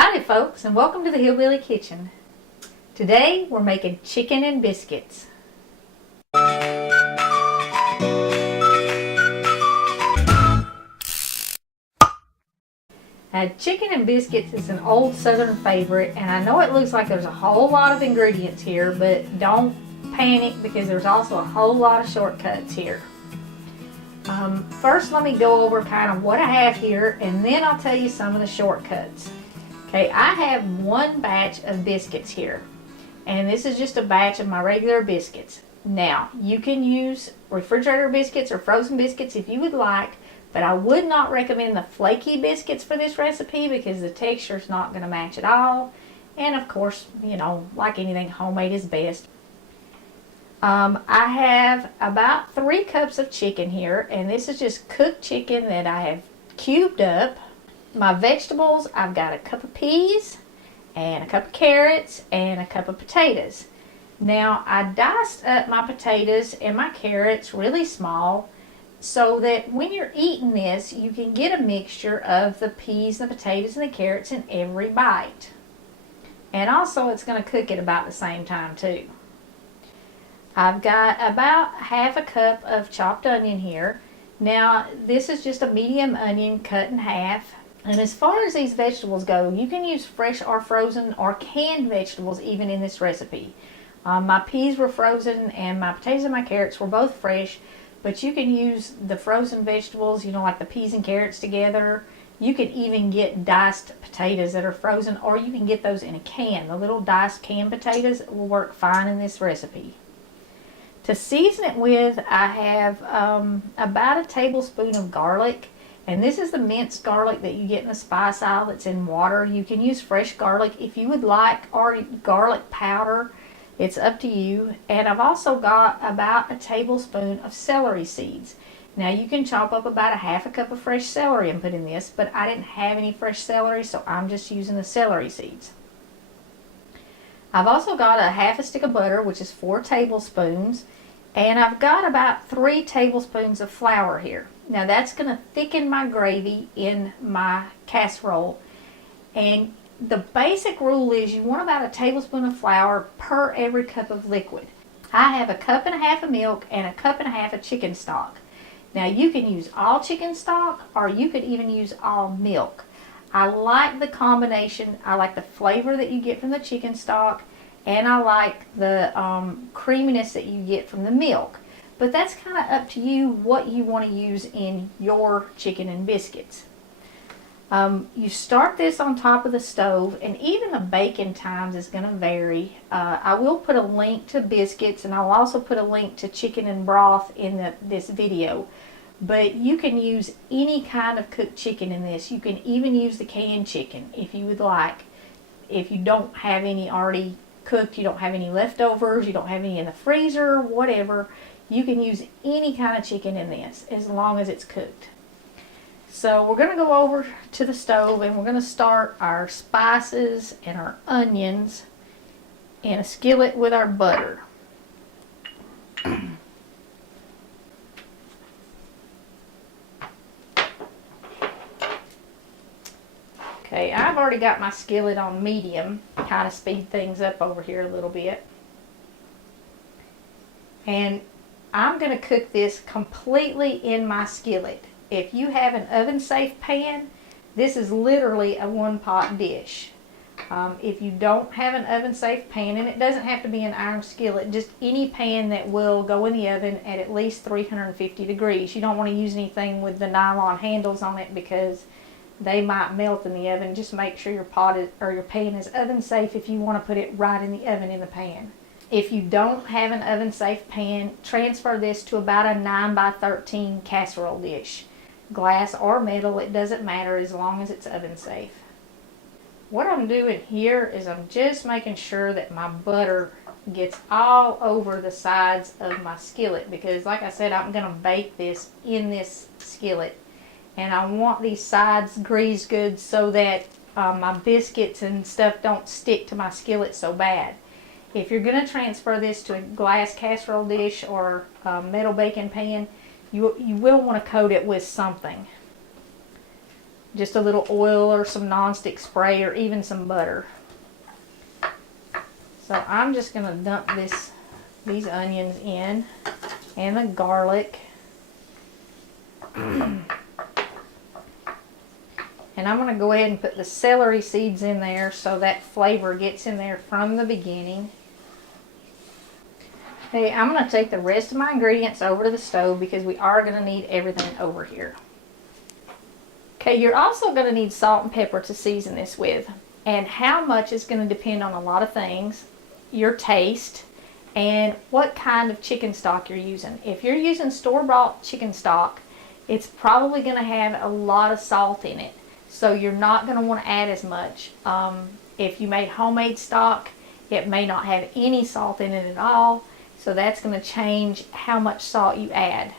Howdy folks, and welcome to the Hillbilly Kitchen. Today we're making chicken and biscuits. Now, chicken and biscuits is an old southern favorite, and I know it looks like there's a whole lot of ingredients here, but don't panic because there's also a whole lot of shortcuts here. First, let me go over kind of what I have here, and then I'll tell you some of the shortcuts. Okay, I have one batch of biscuits here, and this is just a batch of my regular biscuits. Now, you can use refrigerator biscuits or frozen biscuits if you would like, but I would not recommend the flaky biscuits for this recipe because the texture is not going to match at all. And of course, you know, like anything, homemade is best. I have about 3 cups of chicken here, and this is just cooked chicken that I have cubed up. My vegetables, I've got a cup of peas and a cup of carrots and a cup of potatoes. Now, I diced up my potatoes and my carrots really small so that when you're eating this, you can get a mixture of the peas, the potatoes, and the carrots in every bite. And also, it's going to cook at about the same time too. I've got about half a cup of chopped onion here. Now, this is just a medium onion cut in half. And as far as these vegetables go, you can use fresh or frozen or canned vegetables even in this recipe. My peas were frozen and my potatoes and my carrots were both fresh, but you can use the frozen vegetables, you know, like the peas and carrots together. You can even get diced potatoes that are frozen, or you can get those in a can. The little diced canned potatoes will work fine in this recipe. To season it with, I have about a tablespoon of garlic. And this is the minced garlic that you get in the spice aisle that's in water. You can use fresh garlic if you would like, or garlic powder. It's up to you. And I've also got about a tablespoon of celery seeds. Now you can chop up about a half a cup of fresh celery and put in this, but I didn't have any fresh celery, so I'm just using the celery seeds. I've also got a half a stick of butter, which is 4 tablespoons. And I've got about 3 tablespoons of flour here. Now that's going to thicken my gravy in my casserole. And the basic rule is you want about a tablespoon of flour per every cup of liquid. I have a cup and a half of milk and a cup and a half of chicken stock. Now you can use all chicken stock, or you could even use all milk. I like the combination. I like the flavor that you get from the chicken stock, and I like the creaminess that you get from the milk. But that's kind of up to you what you want to use in your chicken and biscuits. You start this on top of the stove, and even the baking times is going to vary. I will put a link to biscuits, and I'll also put a link to chicken and broth in this video. But you can use any kind of cooked chicken in this. You can even use the canned chicken if you would like. If you don't have any already cooked, you don't have any leftovers, you don't have any in the freezer, whatever, you can use any kind of chicken in this as long as it's cooked. So we're going to go over to the stove, and we're going to start our spices and our onions in a skillet with our butter. Okay, I've already got my skillet on medium, kind of speed things up over here a little bit. And I'm going to cook this completely in my skillet. If you have an oven-safe pan, this is literally a one-pot dish. If you don't have an oven-safe pan, and it doesn't have to be an iron skillet, just any pan that will go in the oven at least 350 degrees. You don't want to use anything with the nylon handles on it because they might melt in the oven. Just make sure your pan is oven safe if you want to put it right in the oven in the pan. If you don't have an oven safe pan, transfer this to about a 9 by 13 casserole dish. Glass or metal, it doesn't matter as long as it's oven safe. What I'm doing here is I'm just making sure that my butter gets all over the sides of my skillet, because like I said, I'm going to bake this in this skillet. And I want these sides greased good so that my biscuits and stuff don't stick to my skillet so bad. If you're going to transfer this to a glass casserole dish or a metal baking pan, you will want to coat it with something. just a little oil or some nonstick spray or even some butter. So I'm just going to dump these onions in and the garlic. And I'm going to go ahead and put the celery seeds in there so that flavor gets in there from the beginning. Okay, I'm going to take the rest of my ingredients over to the stove because we are going to need everything over here. Okay, you're also going to need salt and pepper to season this with. And how much is going to depend on a lot of things. Your taste and what kind of chicken stock you're using. If you're using store-bought chicken stock, it's probably going to have a lot of salt in it. So you're not going to want to add as much. If you made homemade stock, it may not have any salt in it at all. So that's going to change how much salt you add.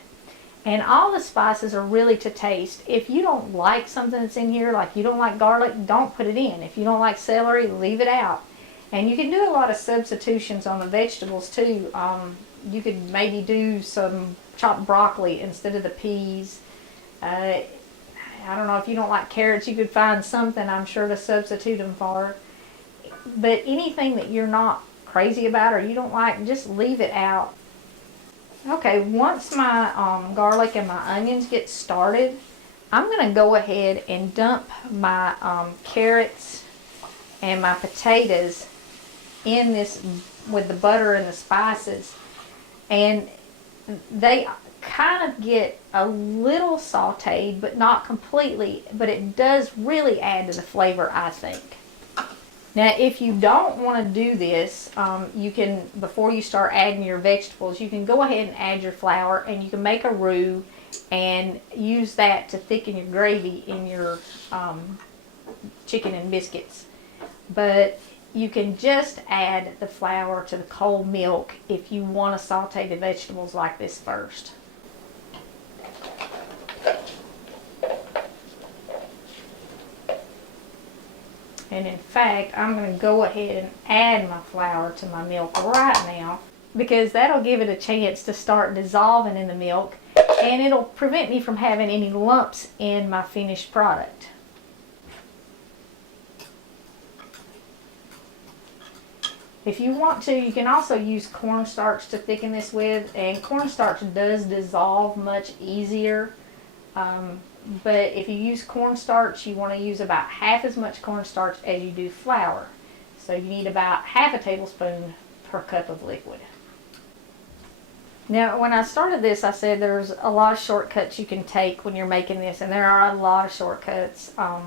And all the spices are really to taste. If you don't like something that's in here, like you don't like garlic, don't put it in. If you don't like celery, leave it out. And you can do a lot of substitutions on the vegetables too. You could maybe do some chopped broccoli instead of the peas. I don't know, if you don't like carrots, you could find something, I'm sure, to substitute them for. But anything that you're not crazy about or you don't like, just leave it out. Okay, once my garlic and my onions get started, I'm going to go ahead and dump my carrots and my potatoes in this with the butter and the spices. And they kind of get a little sauteed, but not completely, but it does really add to the flavor, I think. Now, if you don't want to do this, you can, before you start adding your vegetables, you can go ahead and add your flour, and you can make a roux and use that to thicken your gravy in your chicken and biscuits. But you can just add the flour to the cold milk if you want to saute the vegetables like this first. And in fact, I'm going to go ahead and add my flour to my milk right now because that'll give it a chance to start dissolving in the milk, and it'll prevent me from having any lumps in my finished product. If you want to, you can also use cornstarch to thicken this with, and cornstarch does dissolve much easier. But if you use cornstarch, you want to use about half as much cornstarch as you do flour. So you need about half a tablespoon per cup of liquid. Now, when I started this, I said there's a lot of shortcuts you can take when you're making this, and there are a lot of shortcuts. I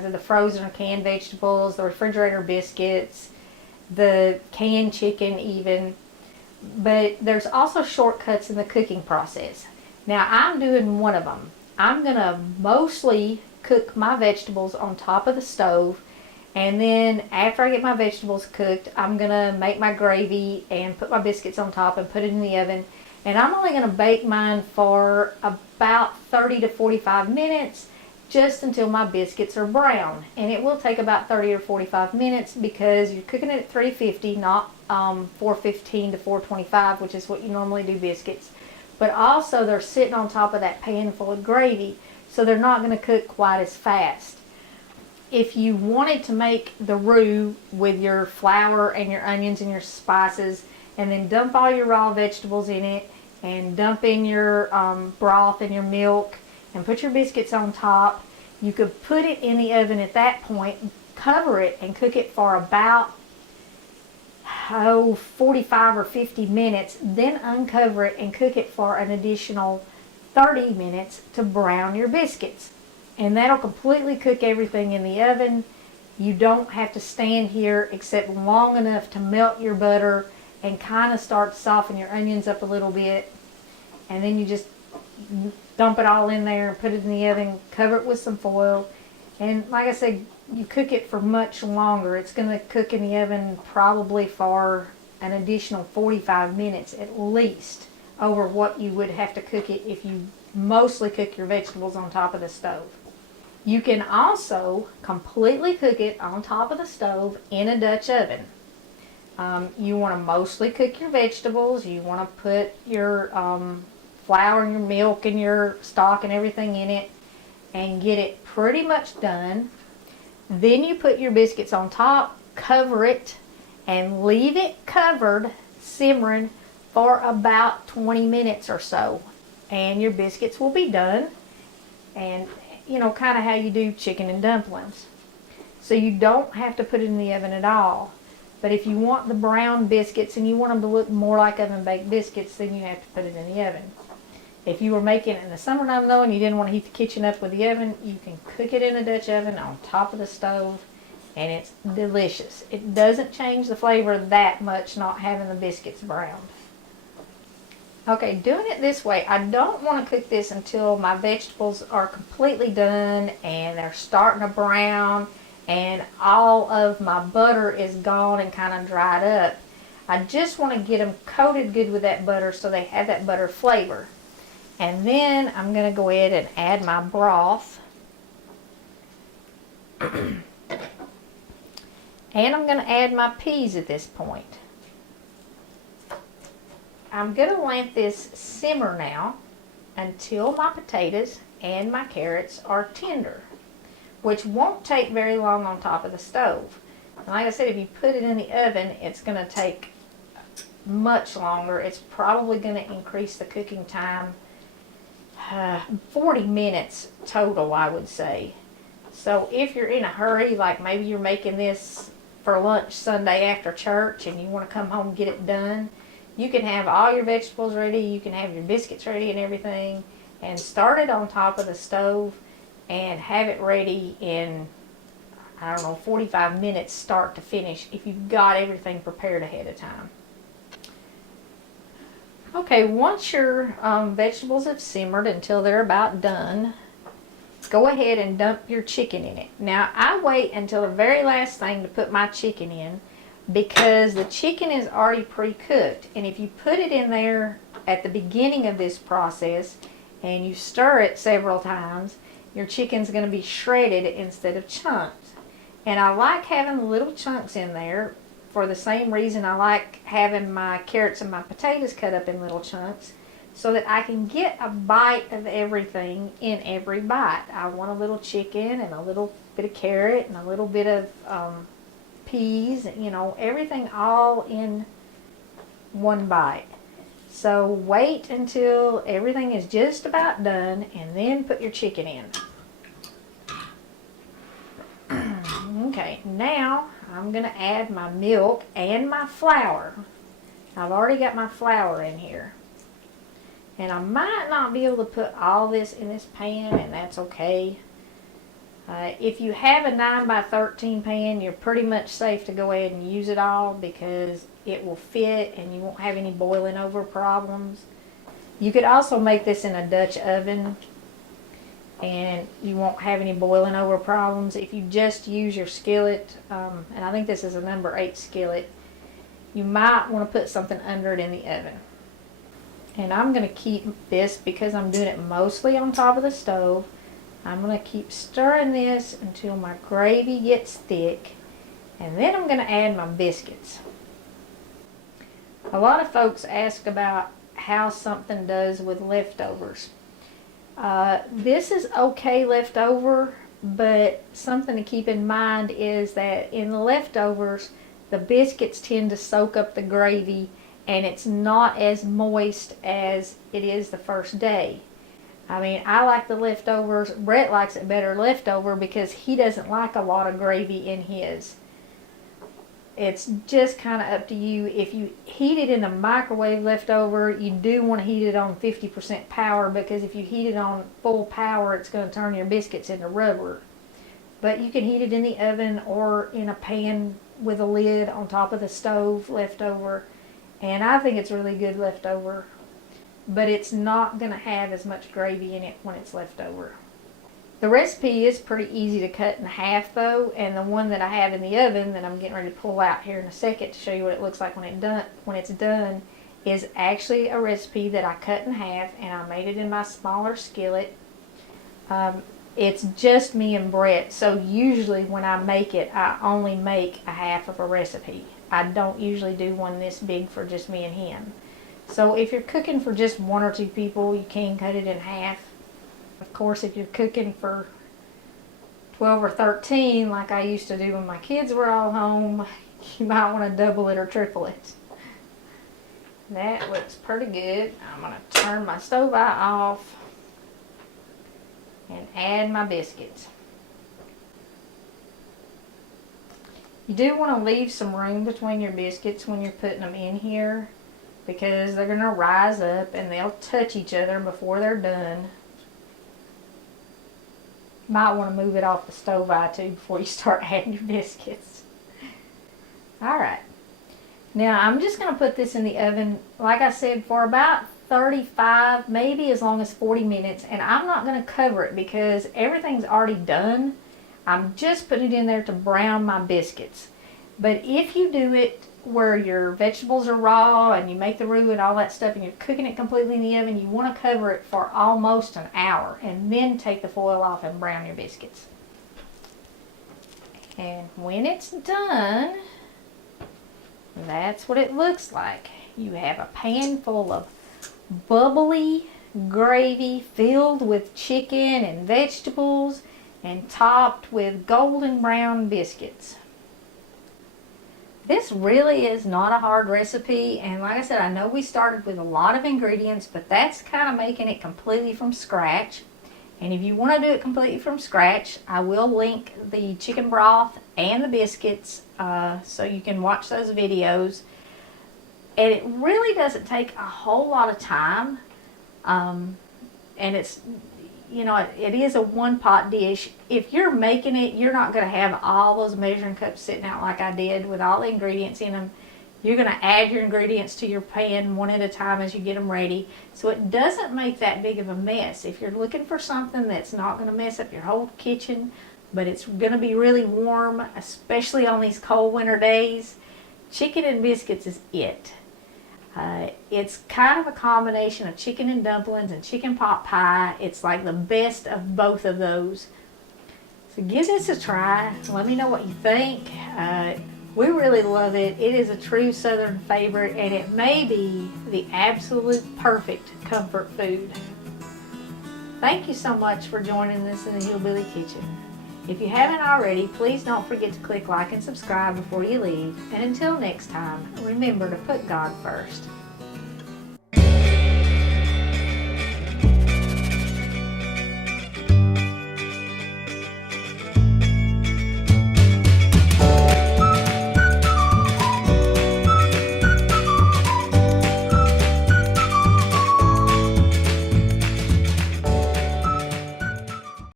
said the frozen or canned vegetables, the refrigerator biscuits, the canned chicken even. But there's also shortcuts in the cooking process. Now, I'm doing one of them. I'm going to mostly cook my vegetables on top of the stove, and then after I get my vegetables cooked, I'm going to make my gravy and put my biscuits on top and put it in the oven. And I'm only going to bake mine for about 30 to 45 minutes, just until my biscuits are brown. And it will take about 30 or 45 minutes because you're cooking it at 350, not 415 to 425, which is what you normally do biscuits. But also they're sitting on top of that pan full of gravy, so they're not going to cook quite as fast. If you wanted to make the roux with your flour and your onions and your spices, and then dump all your raw vegetables in it, and dump in your broth and your milk, and put your biscuits on top, you could put it in the oven at that point, cover it, and cook it for about 45 or 50 minutes, then uncover it and cook it for an additional 30 minutes to brown your biscuits. And that'll completely cook everything in the oven. You don't have to stand here except long enough to melt your butter and kind of start to soften your onions up a little bit. And then you just dump it all in there and put it in the oven, cover it with some foil. And like I said, you cook it for much longer. It's going to cook in the oven probably for an additional 45 minutes at least over what you would have to cook it if you mostly cook your vegetables on top of the stove. You can also completely cook it on top of the stove in a Dutch oven. You want to mostly cook your vegetables. You want to put your flour and your milk and your stock and everything in it. and get it pretty much done. Then you put your biscuits on top, cover it, and leave it covered, simmering for about 20 minutes or so. And your biscuits will be done. And, you know, kind of how you do chicken and dumplings. So you don't have to put it in the oven at all. But if you want the brown biscuits and you want them to look more like oven-baked biscuits, then you have to put it in the oven. If you were making it in the summertime though and you didn't want to heat the kitchen up with the oven, you can cook it in a Dutch oven on top of the stove and it's delicious. It doesn't change the flavor that much not having the biscuits browned. Okay, doing it this way, I don't want to cook this until my vegetables are completely done and they're starting to brown and all of my butter is gone and kind of dried up. I just want to get them coated good with that butter so they have that butter flavor. And then I'm going to go ahead and add my broth. And I'm going to add my peas at this point. I'm going to let this simmer now until my potatoes and my carrots are tender, which won't take very long on top of the stove. And like I said, if you put it in the oven, it's going to take much longer. It's probably going to increase the cooking time 40 minutes total, I would say. So if you're in a hurry, like maybe you're making this for lunch Sunday after church and you want to come home and get it done, you can have all your vegetables ready, you can have your biscuits ready and everything, and start it on top of the stove and have it ready in, I don't know, 45 minutes start to finish if you've got everything prepared ahead of time. Okay, once your vegetables have simmered until they're about done, go ahead and dump your chicken in it. Now, I wait until the very last thing to put my chicken in because the chicken is already pre-cooked. And if you put it in there at the beginning of this process and you stir it several times, your chicken's going to be shredded instead of chunked. And I like having little chunks in there for the same reason I like having my carrots and my potatoes cut up in little chunks, so that I can get a bite of everything in every bite. I want a little chicken and a little bit of carrot and a little bit of peas, you know, everything all in one bite. So wait until everything is just about done and then put your chicken in. Okay, now I'm going to add my milk and my flour. I've already got my flour in here. And I might not be able to put all this in this pan, and that's okay. If you have a 9x13 pan, you're pretty much safe to go ahead and use it all because it will fit and you won't have any boiling over problems. You could also make this in a Dutch oven and you won't have any boiling over problems. If you just use your skillet, and I think this is a number 8 skillet, you might want to put something under it in the oven. And I'm going to keep this, because I'm doing it mostly on top of the stove, I'm going to keep stirring this until my gravy gets thick, and then I'm going to add my biscuits. A lot of folks ask about how something does with leftovers. This is okay leftover, but something to keep in mind is that in the leftovers, the biscuits tend to soak up the gravy and it's not as moist as it is the first day. I mean, I like the leftovers. Brett likes it better leftover because he doesn't like a lot of gravy in his. It's just kind of up to you. If you heat it in the microwave leftover, you do want to heat it on 50% power, because if you heat it on full power, it's going to turn your biscuits into rubber. But you can heat it in the oven or in a pan with a lid on top of the stove leftover. And I think it's really good leftover. But it's not going to have as much gravy in it when it's leftover. The recipe is pretty easy to cut in half though, and the one that I have in the oven that I'm getting ready to pull out here in a second to show you what it looks like when it's done is actually a recipe that I cut in half, and I made it in my smaller skillet. It's just me and Brett, so usually when I make it, I only make a half of a recipe. I don't usually do one this big for just me and him. So if you're cooking for just 1 or 2 people, you can cut it in half. Of course, if you're cooking for 12 or 13 like I used to do when my kids were all home, you might want to double it or triple it. That looks pretty good. I'm going to turn my stove eye off and add my biscuits. You do want to leave some room between your biscuits when you're putting them in here, because they're going to rise up and they'll touch each other before they're done. Might want to move it off the stove eye too before you start adding your biscuits. Alright, now I'm just going to put this in the oven, like I said, for about 35, maybe as long as 40 minutes, and I'm not going to cover it because everything's already done. I'm just putting it in there to brown my biscuits. But if you do it where your vegetables are raw and you make the roux and all that stuff and you're cooking it completely in the oven, you want to cover it for almost an hour and then take the foil off and brown your biscuits. And when it's done, that's what it looks like. You have a pan full of bubbly gravy filled with chicken and vegetables and topped with golden brown biscuits. This really is not a hard recipe, and like I said, I know we started with a lot of ingredients, but that's kind of making it completely from scratch. And if you want to do it completely from scratch, I will link the chicken broth and the biscuits so you can watch those videos. And it really doesn't take a whole lot of time, and it's, you know, it is a one pot dish. If you're making it, you're not going to have all those measuring cups sitting out like I did with all the ingredients in them. You're going to add your ingredients to your pan one at a time as you get them ready, so it doesn't make that big of a mess. If you're looking for something that's not going to mess up your whole kitchen, but it's going to be really warm, especially on these cold winter days, chicken and biscuits is it. It's kind of a combination of chicken and dumplings and chicken pot pie. It's like the best of both of those. So give this a try. Let me know what you think. We really love it. It is a true Southern favorite, and it may be the absolute perfect comfort food. Thank you so much for joining us in the Hillbilly Kitchen. If you haven't already, please don't forget to click like and subscribe before you leave. And until next time, remember to put God first.